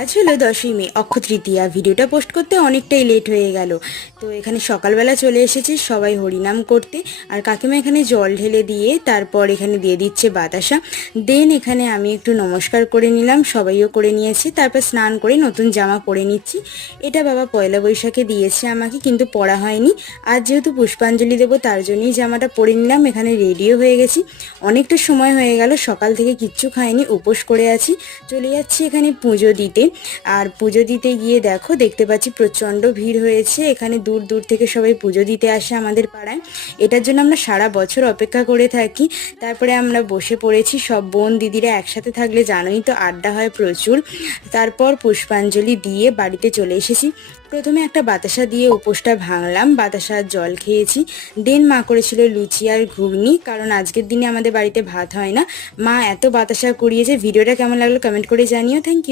আজ হলো 10ই মে, অক্ষয় তৃতীয়া। ভিডিওটা পোস্ট করতে অনেকটাই লেট হয়ে গেল। তো এখানে সকালবেলা চলে এসেছে সবাই হরিনাম করতে, আর কাকিমা এখানে জল ঢেলে দিয়ে তারপর এখানে দিয়ে দিচ্ছে বাতাসা। দেন এখানে আমি একটু নমস্কার করে নিলাম, সবাইও করে নিয়েছে। তারপর স্নান করে নতুন জামা পরে নিচ্ছি। এটা বাবা পয়লা বৈশাখে দিয়েছে আমাকে, কিন্তু পরা হয়নি। আজ যেহেতু পুষ্পাঞ্জলি দেবো তার জন্যই জামাটা পরে নিলাম। এখানে রেডিও হয়ে গেছি, অনেকটা সময় হয়ে গেল, সকাল থেকে কিচ্ছু খাইনি, উপোস করে আছি। চলে যাচ্ছি এখানে পুজো দিতে। আর পুজো দিতে গিয়ে দেখতে পাচ্ছি প্রচণ্ড ভিড় হয়েছে। এখানে দূর দূর থেকে সবাই পুজো দিতে আসে আমাদের পাড়ায়। এটার জন্য আমরা সারা বছর অপেক্ষা করে থাকি। তারপরে আমরা বসে পড়েছি, সব বোন দিদিরা একসাথে থাকলে জানোই তো আড্ডা হয় প্রচুর। তারপর পুষ্পাঞ্জলি দিয়ে বাড়িতে চলে এসেছি। প্রথমে একটা বাতাসা দিয়ে উপোসটা ভাঙলাম, বাতাসার জল খেয়েছি। দেন মা করেছিল লুচি আর ঘুগনি, কারণ আজকের দিনে আমাদের বাড়িতে ভাত হয় না। মা এত বাতাসা করিয়েছে। ভিডিওটা কেমন লাগলো কমেন্ট করে জানিও। Thank you.